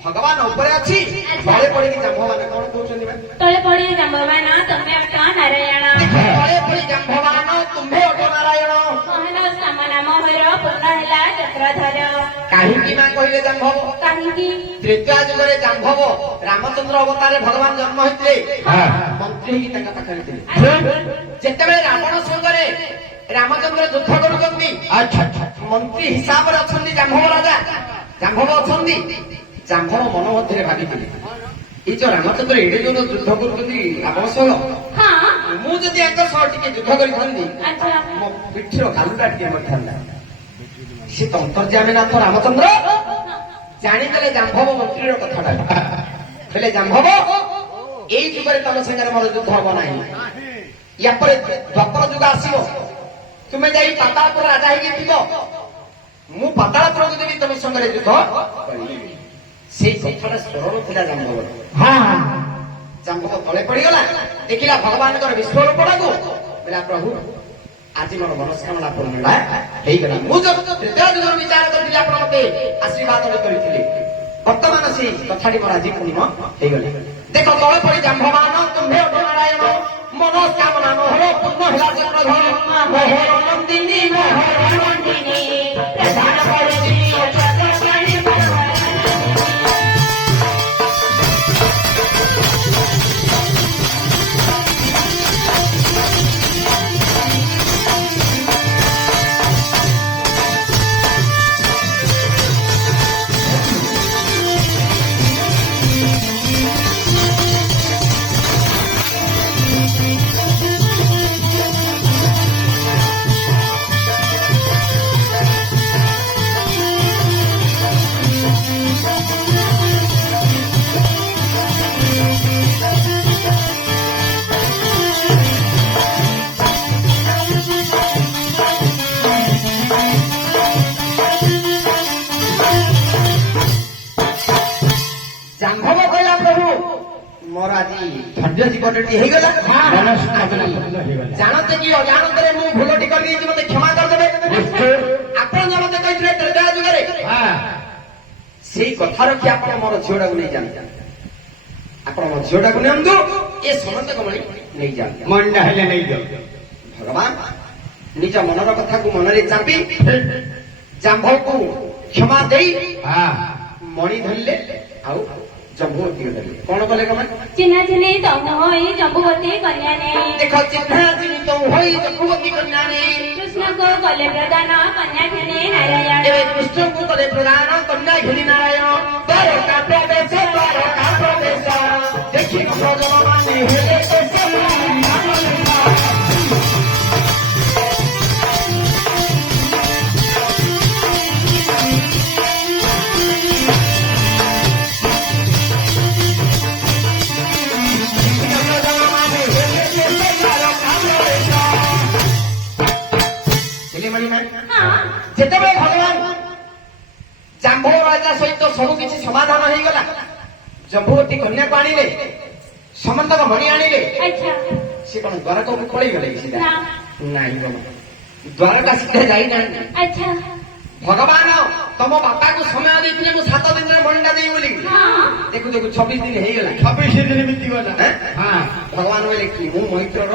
ଭଗବାନ ଉପରେ ଅଛି। ତଳେ ପଡିକି ଜାମ୍ଭବାନ କଣ କହୁଛନ୍ତି ମା? ତଳେ ପଡି ଜାମ୍ବବାନ ତମେ ଅଟ ନାରାୟଣ ତଳେ ପଡି ଜାମ୍ଭବାନ ତୁମ୍ଭେ ଅଟ ନାରାୟଣ। କହନ ସାମ ନାମ ହର ପୂର୍ଣ୍ଣ ହେଲା ଚକ୍ରଧର କାହିଁକି ମା କହିଲେ ଜାମ୍ଭବ? କାହିଁକି ତ୍ରେତୟା ଯୁଗରେ ଜାମ୍ଭବ ରାମଚନ୍ଦ୍ର ଅବତାରରେ ଭଗବାନ ଜନ୍ମ ହୋଇଥିଲେ। ମନ୍ତ୍ରୀ ହେଇକି ତାଙ୍କ ପାଖରେ ଥିଲେ। ଯେତେବେଳେ ରାବଣ ସଙ୍ଗରେ ରାମଚନ୍ଦ୍ର ଯୁଦ୍ଧ କରୁଛନ୍ତି ଆଚ୍ଛା ଆଚ୍ଛା। ମନ୍ତ୍ରୀ ହିସାବରେ ଅଛନ୍ତି ଜାମ୍ଭବ ରାଜା। ଜାମ୍ଭବ ଅଛନ୍ତି। ଜାମ୍ଭବ ମନ ମଧ୍ୟରେ ଭାବିଥିଲେ ଏଇ ଯୋଉ ରାମଚନ୍ଦ୍ର ଏଡେ ଯୋଉ ଯୁଦ୍ଧ କରୁଛନ୍ତି ରାବଣ ସହ, ହଁ ମୁଁ ଯଦି ୟାଙ୍କ ସହ ଟିକେ ଯୁଦ୍ଧ କରିଥାନ୍ତି ଆଚ୍ଛା ମୋ ପିଠିର କାଲୁଟା ଟିକେ ମରିଥାନ୍ତା। ସେ ତ ଅନ୍ତର୍ଯାମୀ ନାଥ ରାମଚନ୍ଦ୍ର ଜାଣିଦେଲେ ଜାମ୍ଭବ ମନ୍ତ୍ରୀର କଥାଟା। ହେଲେ ଜାମ୍ଭବ ଏଇ ଯୁଗରେ ତମ ସାଙ୍ଗରେ ମୋର ଯୁଦ୍ଧ ହବ ନାହିଁ। ୟା ପରେ ଦ୍ୱାପର ଯୁଗ ଆସିବ, ତୁମେ ଯାଇ ପାତାଳପୁର ରାଜା ହେଇକି ଥିବ, ମୁଁ ପାତାଳପୁରକୁ ଦେବି ତମ ସାଙ୍ଗରେ ଯୁଦ୍ଧ କରିବି। ସେଇ କଥାଟା ସ୍ମରଣ ଥିଲା ଜାମ୍ଭବର। ଜାମ୍ଭବ ତଳେ ପଡିଗଲା। ଦେଖିଲା ଭଗବାନଙ୍କର ବିଶ୍ୱରୂପଟାକୁ। କହିଲା ପ୍ରଭୁ ଆଜି ମୋର ମନସ୍କାମନା ପୂର୍ଣ୍ଣ ହେଇଗଲା। ମୁଁ ଯୋଉ ତ୍ରେତୟା ଯୁଗର ବିଚାର କରିଥିଲି ଆପଣ ମତେ ଆଶୀର୍ବାଦ କରିଥିଲେ, ବର୍ତ୍ତମାନ ସେଇ କଥାଟି ମୋର ଆଜି ପୂର୍ଣ୍ଣ ହେଇଗଲା। ଦେଖ ତଳେ ପଡି ଜାମ୍ଭବାନ ତୁମ୍ଭେ ଅଟ ନାରାୟଣ ମନସ୍କାମନା ମୋହର ପୂର୍ଣ୍ଣ ହେଲା ଚକ୍ରଧର। ମୋହର ନନ୍ଦିନୀ ମୋହର ନନ୍ଦିନୀ ପ୍ରଧାନ କରୁଛି ଚକ୍ରପାଣି ଜାମ୍ଭବ କହିଲା ପ୍ରଭୁ ମୋର ଆଜି ଧୈର୍ଯ୍ୟ ଜୀବନଟି ହେଇଗଲା। ଜାଣତେ କି ଅଜାଣତରେ ମୁଁ ଭୁଲଟି କରିଦେଇଛି, ମତେ କ୍ଷମା କରିଦେବେ। ଆପଣ ଯେ ମତେ କହିଥିଲେ ତ୍ରେତୟା ଯୁଗରେ ସେଇ କଥା ରଖି ଆପଣ ମୋର ଝିଅଟାକୁ ନେଇ ଯାଆନ୍ତି। ଆପଣ ମୋ ଝିଅଟାକୁ ନିଅନ୍ତୁ ଏ ସମସ୍ତଙ୍କ ମଣି ନେଇଯାଆନ୍ତୁ। ମଣ୍ଡା ହେଲେ ନେଇଯାଉ। ଭଗବାନ ନିଜ ମନର କଥାକୁ ମନରେ ଚାପି ଜାମ୍ଭକୁ କ୍ଷମା ଦେଇ ମଣି ଧରିଲେ ଆଉ ଜମ୍ବୁବତୀକୁ ଧରିଲେ। କଣ କଲେ କମା? ଚିହ୍ନା ଚିହ୍ନି ତମ ହୋଇ ଜମ୍ବୁବତୀ କନ୍ୟା ନେଇ ଦେଖ ଚିହ୍ନା ଚିହ୍ନି ତ ହୋଇ ଜମ୍ବୁବତୀ କନ୍ୟା ନେଇ କୃଷ୍ଣକୁ କଲେ ପ୍ରଦାନ କନ୍ୟା ଘେନି ନାରାୟଣ। ଏବେ କୃଷ୍ଣଙ୍କୁ କଲେ ପ୍ରଦାନ କନ୍ୟା ଘେନି ନାରାୟଣ। ଦ୍ୱାରକା ପ୍ରବେଶ ଦ୍ୱାରକା ପ୍ରବେଶ ଦେଖି ଭଗବାନ ହେଲେ ଯେତେବେଳେ ଭଗବାନ ଜାମ୍ଭ ରାଜା ସହିତ ସବୁ କିଛି ସମାଧାନ ହେଇଗଲା, ଜମ୍ବୁବତୀ କନ୍ୟାକୁ ଆଣିଲେ, ସମସ୍ତଙ୍କ ମଣି ଆଣିଲେ। ଆଚ୍ଛା ସେ କଣ ଦ୍ୱାରକାକୁ ପଳେଇଗଲେ କି ସିଧା? ନା ନାଇଁ ଦ୍ୱାରକା ସିଧା ଯାଇନାହାନ୍ତି। ଆଚ୍ଛା ଭଗବାନ ତମ ବାପାକୁ ସମୟ ଦେଇଥିଲେ ମୁଁ 7 ଦିନରେ ମଣିଟା ଦେଇ ବୋଲି। ହଁ ଦେଖୁ ଦେଖୁ 26 ଦିନ ହେଇଗଲା। 26 ଦିନ ବିତିଗଲା। ଭଗବାନ କହିଲେ କି ମୁଁ ମୈତ୍ରର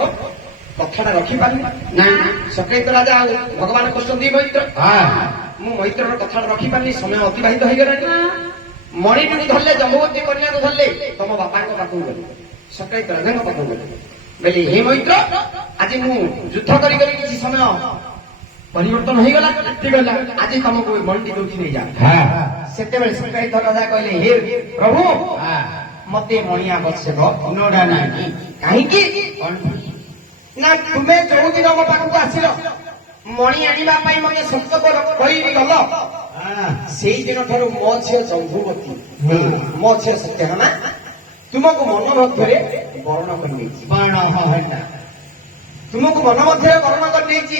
କଥାଟା ରଖିପାରିଲି ନା। ସକେତ ରାଜା ଆଉ ଭଗବାନ କହୁଛନ୍ତି ମୈତ୍ର, ମୁଁ ମୈତ୍ରର କଥାଟା ରଖିପାରିଲି, ସମୟ ଅତିବାହିତ ହେଇଗଲାଣି। ମଣିଟିକୁ ଧରିଲେ, ଜମ୍ବୁବତୀ କନ୍ୟାକୁ ଧରିଲେ, ତମ ବାପାଙ୍କ ପାଖକୁ ଗଲେ, ସକେତ ରାଜାଙ୍କ ପାଖକୁ ଗଲେ। କହିଲେ ହେ ମୈତ୍ର, ଆଜି ମୁଁ ଯୁଦ୍ଧ କରି କରି କିଛି ସମୟ ପରିବର୍ତ୍ତନ ହେଇଗଲା, ଆଜି ତମକୁ ମଣ୍ଡି ଦଉଛି ନେଇଯା। ସେତେବେଳେ ସକେତ ରାଜା କହିଲେ ହେ ପ୍ରଭୁ, ମତେ ମଣି ଆବଶ୍ୟକ ନାହିଁ। କାହିଁକି ନା ତୁମେ ଯୋଉଦିନ ମୋ ପାଖକୁ ଆସିଲ ମଣି ଆଣିବା ପାଇଁ ମତେ ସନ୍ତକ କହିବି ଗଲ, ସେଇଦିନ ଠାରୁ ମୋ ଝିଅ ଜମ୍ବୁବତୀ, ମୋ ଝିଅ ସତ୍ୟଭାମା ତୁମକୁ ମନ ମଧ୍ୟରେ ବରଣ କରିନେଇଛି। ତୁମକୁ ମନ ମଧ୍ୟରେ ବରଣ କରିନେଇଛି,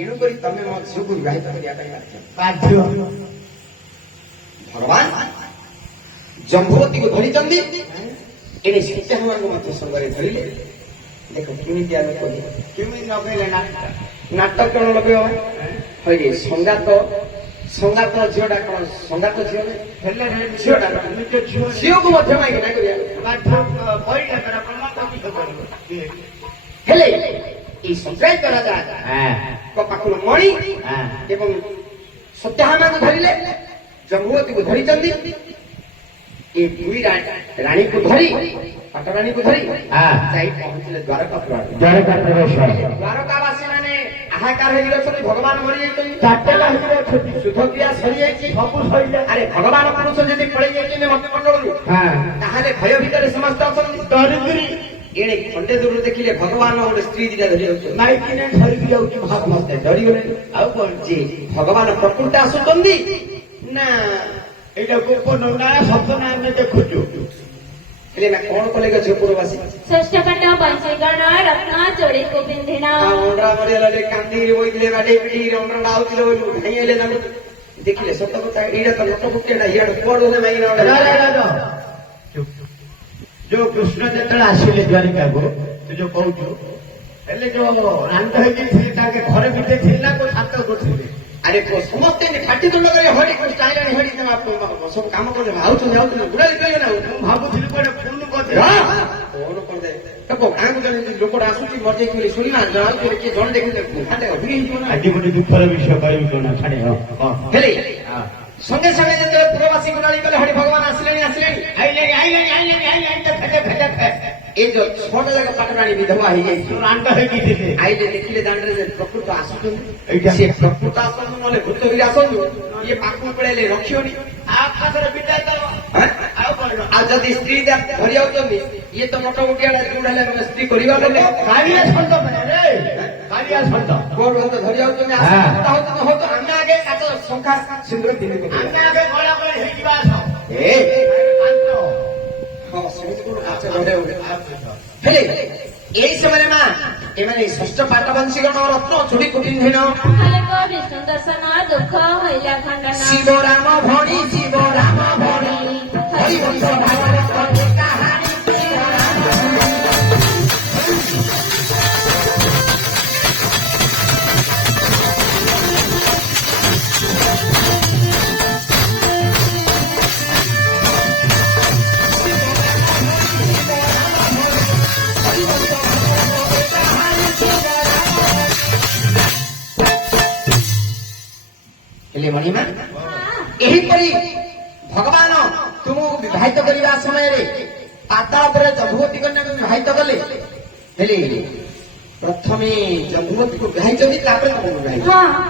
ଏଣୁକରି ତମେ ମୋ ଝିଅକୁ ବିବାହିତ କରିବା ପାଇଁ ବାଧ୍ୟ। ଭଗବାନ ଜମ୍ବୁବତୀକୁ ଧରିଛନ୍ତି, ଏଣେ ସତ୍ୟଭାମାଙ୍କୁ ମଧ୍ୟ ସଙ୍ଗରେ ଧରିଲେ। ଦେଖ କେମିତି ଆମେ କହିବା, କେମିତି ଲଗେଇଲେ ନାଟକ କଣ ଲଗେଇବ? ହଇରେ ସଙ୍ଗାତ ଝିଅଟା କଣ ସଙ୍ଗାତ ଝିଅ ହେଲେ ଝିଅଟା ନିଜ ଝିଅ ଝିଅକୁ ମଧ୍ୟ ମାଇକିନା କରିବା। ହେଲେ ଏଇ ସଙ୍ଗାତ ରାଜା ପାଖରୁ ମଣି ଏବଂ ସତ୍ୟଭାମାକୁ ଧରିଲେ, ଜମ୍ବୁବତୀକୁ ଧରିଛନ୍ତି। ଏ ଦୁଇ ରାଣୀକୁ ଧରି, ପାଟରାଣୀକୁ ଧରି ଯାଇ ପହଞ୍ଚିଲେ ଦ୍ୱାରକା ପ୍ରବେଶ। ଦ୍ୱାରକାବାସୀ ମାନେ ହାହାକାର ହେଇକି ଅଛନ୍ତି, ଭଗବାନ ମରିଯାଇଛନ୍ତି, ଶୁଦ୍ଧକ୍ରିୟା ସରିଯାଇଛି, ସବୁ ସରିଲା। ଆରେ ଭଗବାନ ପୁରୁଷ ଯଦି ପଳେଇ ଯାଇଛନ୍ତି ମନ୍ତ୍ରିମଣ୍ଡଳରୁ, ତାହେଲେ ଭୟ ଭିତରେ ସମସ୍ତେ ଅଛନ୍ତି ଡରିକିରି। ଏଣେ ଖଣ୍ଡେ ଦୂରରୁ ଦେଖିଲେ ଭଗବାନ ଗୋଟେ ସ୍ତ୍ରୀ ଦିଟା ଧରି ଯାଉଛନ୍ତି, ମାଇକିନା ଧରିକି ଯାଉଛି, ସମସ୍ତେ ଡରିଗଲେ। ଆଉ କଣ ଯେ ଭଗବାନ ପ୍ରକୃତ ଆସୁଛନ୍ତି ନା ଏଇଟା ଗୋପନ ନା ସତ ନା ଆମେ ଦେଖୁଛୁ। ହେଲେ ନା କଣ କଲେ ଝିଅ ପୁରବାସୀ? ଷଷ୍ଠ ପାଟ ପଞ୍ଚଗଣ ରତ୍ନ ଚୋଳିକୁ ପିନ୍ଧିନ ଅଣ୍ଡା ମରିଗଲା, କାନ୍ଦିକି ବଇଥିଲେ, ବାଡେଇ ପିଟିକି ଅଣ୍ଡା ଆଉଥିଲେ ବୋଲି ଧାଇଁ ହେଲେ ତାଙ୍କୁ ଦେଖିଲେ ସତ କଥା। ଏଇଟା ତ ଲୋକ ପୁକେଟା, ଇଆଡେ କୁଆଡୁ ମାଇକିନା ଯୋଉ କୃଷ୍ଣ ଯେତେବେଳେ ଆସିଲେ ଦ୍ୱାରିକାକୁ, ତୁ ଯୋଉ କହୁଛୁ, ହେଲେ ଯୋଉ ରାଣ୍ଡ ହେଇକି ଥିଲେ ତାଙ୍କେ ଘରେ ଭିତରେ ଥିଲେ ନା କୋଉ ଛାତ କରୁଥିଲେ? ଆରେ ସମସ୍ତେ ଫାଟି ତୁଣ୍ଡ କରି ହରି କୃଷ୍ଣ ଆଇଲାଣି, ହରି ସବୁ କାମ କଲେ ଆଉଛନ୍ତି ଆଉଛନ୍ତି ବୁଢାଲି କହିଲେ ନା। ମୁଁ ଭାବୁଥିଲି କୁଆଡେ ଫୋନ କରିଦେ, କଣ କରିଦେ ଗାଁକୁ ଜଣେ ଲୋକଟା ଆସୁଛି ମରିଯାଇଛି ବୋଲି ଶୁଣିଲା, ଜଣେ କିଏ ଜଣେ ଦେଖିଲେ ଆଜି ଗୋଟେ ଦୁଃଖର ବିଷୟ କହିବି କଣ ଛାଡେ। ହେଲେ ସଙ୍ଗେ ସଙ୍ଗେ ଯେତେବେଳେ ପୁରବାସୀଙ୍କୁ ଗାଳି କଲେ, ହରି ଭଗବାନ ଆସିଲେଣି ଆସିଲେଣି, ଏଇ ଯୋଉ 6ଟା ଯାକ ପାଟରାଣୀ ବିଧବା ହେଇଯାଇଛି, ରାଣ୍ଡ ହେଇକି ଥିଲେ, ଆଇଲେ ଦେଖିଲେ ଦାଣ୍ଡରେ ଯେ ପ୍ରକୃତ ଆସୁଛନ୍ତି। ସେ ପ୍ରକୃତ ଆସନ୍ତୁ ନହେଲେ ଭୂତ ବି ଆସନ୍ତୁ, ଇଏ ପାଖକୁ ପଳେଇଲେ ରଖିବନି, ଆକାଶରେ ବିଦାୟ ଦବ। ଆଉ କଣ? ଆଉ ଯଦି ସ୍ତ୍ରୀ ଧରି ଯାଉଛନ୍ତି, ଇଏ ତ ମୋଟ ଗୋଟିଏ ହେଲେ ସ୍ତ୍ରୀ କରିବା ଲୋକ କାଳିଆ ସନ୍ତ କାଳିଆ ସନ୍ତ କୋର୍ଟ ଘର ଧରି ଯାଉଛନ୍ତି, ହଉତ ଆମେ ଆଗେ କାଚ ଶଙ୍ଖା ସିନ୍ଦୁର ପିନ୍ଧି ଆମେ ଆଗେ ଗଳା ଗଳି ହେଇଯିବା। ଆସ ହଁ ସେମିତି କଣ କାଚ ଘରେ ହେଲେ এই সময় মা এମାନେ ଷଷ୍ଠ ପାଟବଂଶୀଗଣ ରତ୍ନ ଚୁଡ଼ିକୁ ପିନ୍ଧିନ ଖାଲିକ ବିଷ୍ଣୁ ଦର୍ଶନ ଦୁଃଖ ହଇଲା ଖଣ୍ଡନ ଶିବ ରାମ ଭଣୀ ଶିବ ରାମ ଭଣୀ ହରିବଂଶ ଭାଗବତ କାହାଣୀ ଶିବ ରାମ ହେଲେ ମଣିମା ଏହିପରି ଭଗବାନ ତୁମକୁ ବିବାହିତ କରିବା ସମୟରେ ପାତାଳ ପରେ ଜମ୍ବୁବତୀ କନ୍ୟାକୁ ବିବାହିତ କଲେ। ହେଲେ ପ୍ରଥମେ ଜମ୍ବୁବତୀକୁ ବିବାହିଛନ୍ତି ତାପରେ ତମକୁ ବିବାହିତ ହଁ